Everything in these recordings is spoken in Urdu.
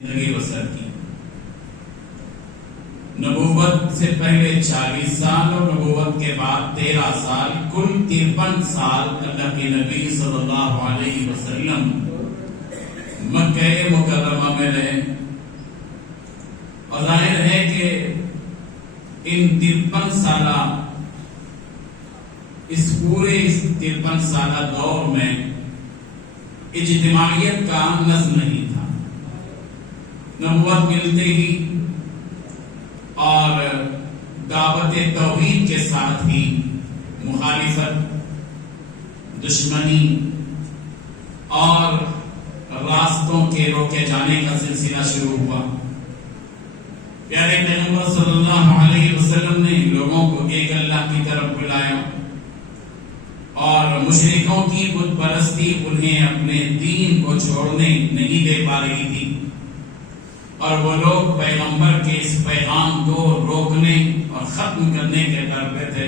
زندگی بسر کی۔ نبوت سے پہلے 40 سال اور نبوت کے بعد 13 سال، کل 53 سال اللہ کے نبی صلی اللہ علیہ وسلم مکہ مکرمہ میں رہے۔ اور ظاہر ہے کہ ان 53 سالہ اس پورے 53 سالہ دور میں اجتماعیت کا نظم نہیں تھا۔ نبوت ملتے ہی اور دعوت توحید کے ساتھ ہی مخالفت، دشمنی اور راستوں کے روکے جانے کا سلسلہ شروع ہوا۔ پیارے پیغمبر صلی اللہ علیہ وسلم نے لوگوں کو ایک اللہ کی طرف بلایا اور مشرکوں کی بت پرستی انہیں اپنے دین کو چھوڑنے نہیں دے پا رہی تھی، اور وہ لوگ پیغمبر کے اس پیغام کو روکنے اور ختم کرنے کے در پہ تھے۔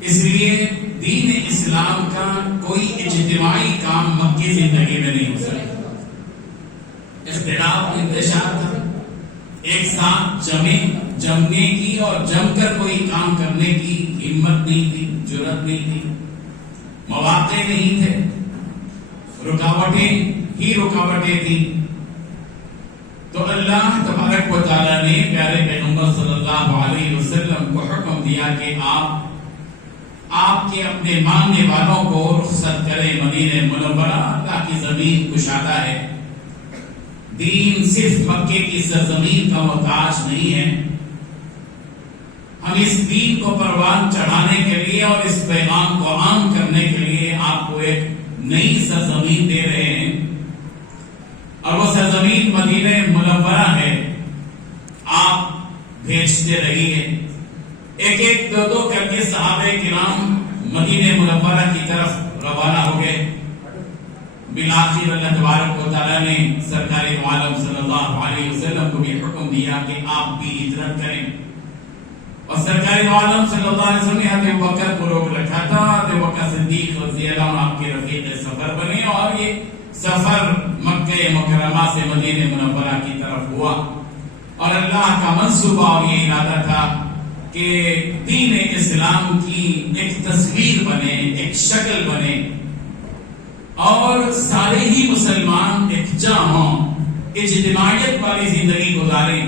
اس لیے دین اسلام کا کوئی اجتماعی کام مکی زندگی میں نہیں ہو سکتا۔ اختلاف انتشار تھا، ایک ساتھ جمنے کی اور جم کر کوئی کام کرنے کی ہمت نہیں تھی، جرأت نہیں تھی، مواقع نہیں تھے، رکاوٹیں ہی رکاوٹیں تھیں۔ تو اللہ تبارک و تعالیٰ نے پیارے پیغمبر صلی اللہ علیہ وسلم کو حکم دیا کہ آپ کے اپنے ماننے والوں کو رخصت کریں مدینہ منورہ۔ اللہ کی زمین کشادہ ہے، دین صرف مکے کی سرزمین کا محتاج نہیں ہے۔ ہم اس دین کو پروان چڑھانے کے لیے اور اس پیغام کو عام کرنے کے لیے آپ کو ایک نئی سرزمین دے رہے ہیں، اور وہ سرزمین مدینہ منورہ ہے۔ آپ بھیجتے رہیے، ایک دو کر کے صحابہ کرام مدینہ منورہ کی طرف روانہ ہو گئے۔ بالآخر اللہ تبارک و تعالیٰ نے سرکار دو عالم صلی اللہ علیہ وسلم کو بھی حکم دیا کہ آپ بھی ہجرت کریں، اور سرکار دو عالم صلی اللہ علیہ وسلم نے حضرت بکر کو روک رکھا تھا۔ حضرت بکر صدیق رضی اللہ عنہ آپ کے رفیق سفر بنے، اور یہ سفر مکہ مکرمہ سے مدینہ منورہ کی طرف ہوا، اور اللہ کا منصوبہ اور یہ ارادہ تھا کہ دین اسلام کی ایک تصویر بنے، ایک شکل بنے، اور سارے ہی مسلمان یکجا ہوں، اجتماعیت والی زندگی گزاریں،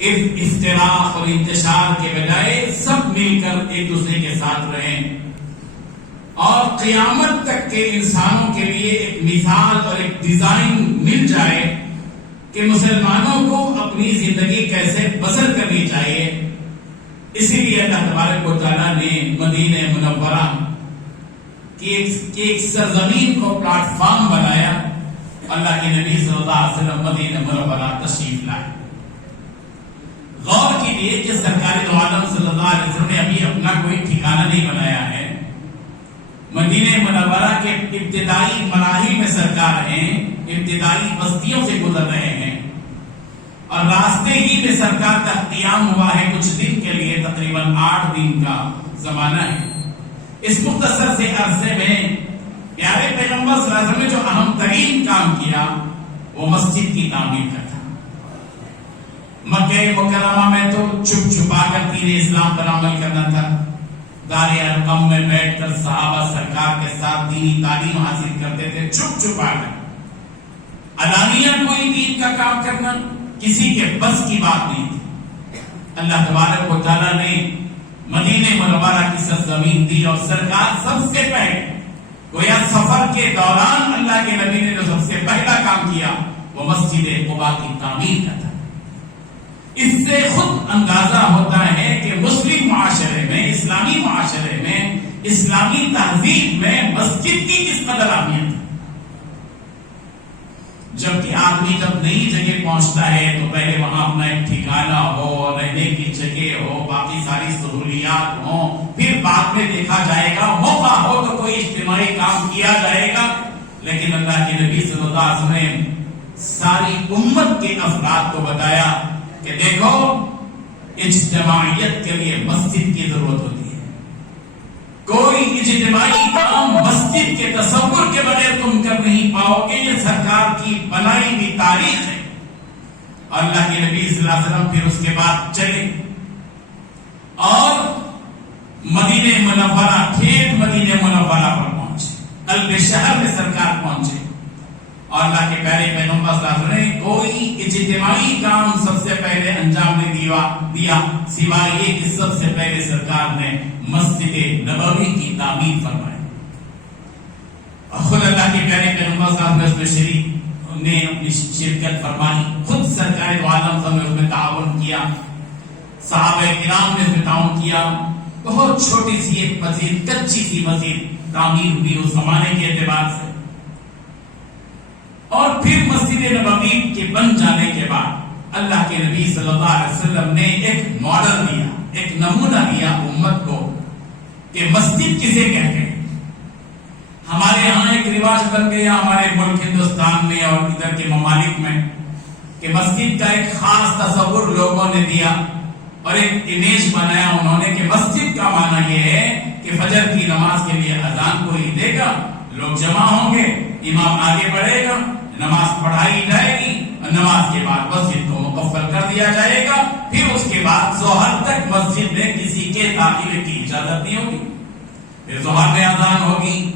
افتراق اور انتشار کے بجائے سب مل کر ایک دوسرے کے ساتھ رہیں، اور قیامت تک کے انسانوں کے لیے ایک مثال اور ایک ڈیزائن مل جائے کہ مسلمانوں کو اپنی زندگی کیسے بسر کرنی چاہیے۔ اسی لیے اللہ تبارک و تعالیٰ نے مدینہ منورہ کی ایک سرزمین کو پلیٹ فارم بنایا۔ اللہ کے نبی صلی اللہ علیہ وسلم مدینہ منورہ تشریف لائے۔ غور کیجیے کہ سرکار دو عالم صلی اللہ علیہ وسلم نے ابھی اپنا کوئی ٹھکانہ نہیں بنایا ہے۔ مدینہ منورہ کے ابتدائی مراحل میں سرکار ہیں، ابتدائی بستیوں سے گزر رہے ہیں، اور راستے ہی میں سرکار کا قیام ہوا ہے کچھ دن کے لیے، تقریباً 8 دن کا زمانہ ہے۔ اس مختصر سے عرصے میں پیارے پیغمبر صلی اللہ علیہ وسلم نے جو اہم ترین کام کیا وہ مسجد کی تعمیر کا تھا۔ مکہ مکرمہ میں تو چھپ چھپا کر دین اسلام پر عمل کرنا تھا۔ دار ارقم میں بیٹھ کر صحابہ سرکار کے ساتھ دینی تعلیم حاصل کرتے تھے، چھپ چھپا کر۔ علانیہ کوئی دین کا کام کرنا کسی کے بس کی بات نہیں تھی۔ اللہ تبارک و تعالیٰ نے مدینہ منورہ کی سرزمین دی، اور سرکار سب سے پہلے گویا سفر کے دوران اللہ کے نبی نے جو سب سے پہلا کام کیا وہ مسجد قباء کی تعمیر کا تھا۔ اس سے خود اندازہ ہوتا ہے کہ مسلم معاشرے میں، اسلامی معاشرے میں، اسلامی تہذیب میں مسجد کی کس قدر اہمیت ہے۔ جبکہ آدمی جب نئی جگہ پہنچتا ہے تو پہلے وہاں اپنا ایک ٹھکانہ ہو، رہنے کی جگہ ہو، باقی ساری سہولیات ہوں، پھر بعد میں دیکھا جائے گا، موقع ہو تو کوئی اجتماعی کام کیا جائے گا۔ لیکن اللہ کے نبی صلی اللہ علیہ وسلم نے ساری امت کے افراد کو بتایا کہ دیکھو، اجتماعیت کے لیے مسجد کی ضرورت ہوتی ہے۔ کوئی اجتماعی کام مسجد کے تصور کے بغیر تم کر نہیں پاؤ گے. یہ سرکار کی بنائی ہوئی تاریخ ہے. اور اللہ کے نبی صلی اللہ علیہ وسلم پھر اس کے بعد چلے اور مدینہ منورہ ٹھیک مدینہ منورہ پر پہنچے. قلب شہر میں سرکار پہنچے اور اللہ کے پیارے پیغمبر صلی اللہ علیہ وسلم نے کوئی اجتماعی کام سب سے پہلے انجام نہیں دیا سوائے یہ کہ سب سے پہلے سرکار نے مسجد نبوی کی تعمیر فرمائی. اور خود اللہ کے پیارے پیغمبر صلی اللہ علیہ وسلم شریف نے اپنی شرکت فرمائی. خود سرکار دو عالم صلی اللہ علیہ وسلم نے تعاون کیا, صحابہ کرام نے اس میں تعاون کیا. بہت چھوٹی سی ایک مسجد, کچی سی مسجد تعمیر ہوئی اس زمانے کے اعتبار سے. اور پھر مسجد نبوی کے بن جانے کے بعد اللہ کے نبی صلی اللہ علیہ وسلم نے ایک ماڈل دیا, ایک نمونہ دیا امت کو کہ مسجد کسے کہتے ہیں. ہمارے ہاں ایک رواج بن گیا ہمارے ملک ہندوستان میں اور ادھر کے ممالک میں کہ مسجد کا ایک خاص تصور لوگوں نے دیا اور ایک امیج بنایا انہوں نے کہ مسجد کا معنی یہ ہے کہ فجر کی نماز کے لیے اذان کوئی دے گا, لوگ جمع ہوں گے, امام آگے بڑھے گا, نماز پڑھائی جائے گی, نماز کے بعد مسجد کو مکفل کر دیا جائے گا. پھر اس کے بعد ظہر تک مسجد میں کسی کے داخلے کی اجازت نہیں ہوگی. پھر ظہر میں اذان ہوگی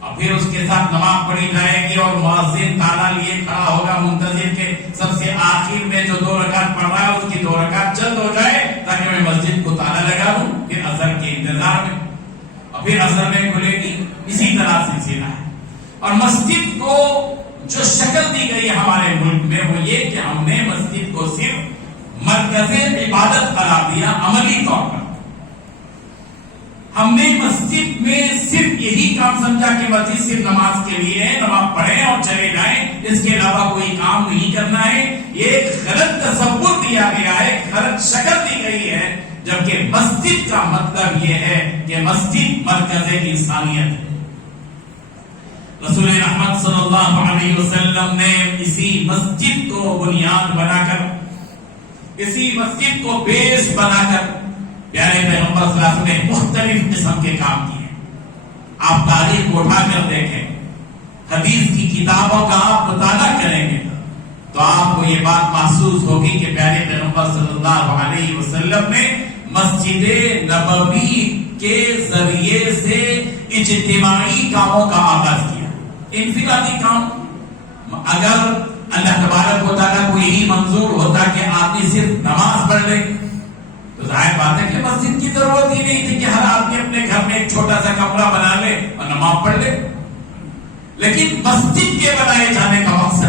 اور پھر اس کے ساتھ نماز پڑھی جائے گی اور مؤذن تالا لیے کھڑا ہوگا منتظر کے سب سے آخر میں جو 2 رکعت پڑھ رہا ہے اس کی 2 رکعت جلد ہو جائے تاکہ میں مسجد کو تالا لگا دوں. پھر اثر کے انتظار میں اور پھر اثر میں کھلے گی. اسی طرح سلسلہ ہے. اور مسجد کو جو شکل دی گئی ہمارے ملک میں وہ یہ کہ ہم نے مسجد کو صرف مرکز عبادت قرار دیا. عملی طور پر ہم نے مسجد میں صرف یہی کام سمجھا کہ مسجد صرف نماز کے لیے ہے, نماز پڑھیں اور چلے جائیں, اس کے علاوہ کوئی کام نہیں کرنا ہے. یہ ایک غلط تصور دیا گیا ہے, غلط شکل دی گئی ہے, جبکہ مسجد کا مطلب یہ ہے کہ مسجد مرکز انسانیت ہے. رسول رحمت صلی اللہ علیہ وسلم نے اسی مسجد کو بنیاد بنا کر, اسی مسجد کو بیس بنا کر پیارے پیغمبر صلی اللہ علیہ وسلم نے مختلف قسم کے کام کیے. آپ تاریخ کو اٹھا کر دیکھیں, حدیث کی کتابوں کا آپ مطالعہ کریں گے تو آپ کو یہ بات محسوس ہوگی کہ پیارے پیغمبر صلی اللہ علیہ وسلم نے مسجد نبوی کے ذریعے سے اجتماعی کاموں کا آغاز کیا. انفرادی کام اگر اللہ تبارک و تعالیٰ کو یہی منظور ہوتا کہ آدمی صرف نماز پڑھ لے تو ظاہر بات ہے کہ مسجد کی ضرورت ہی نہیں تھی کہ ہر آدمی اپنے گھر میں ایک چھوٹا سا کمرہ بنا لے اور نماز پڑھ لے. لیکن مسجد کے بنائے جانے کا مقصد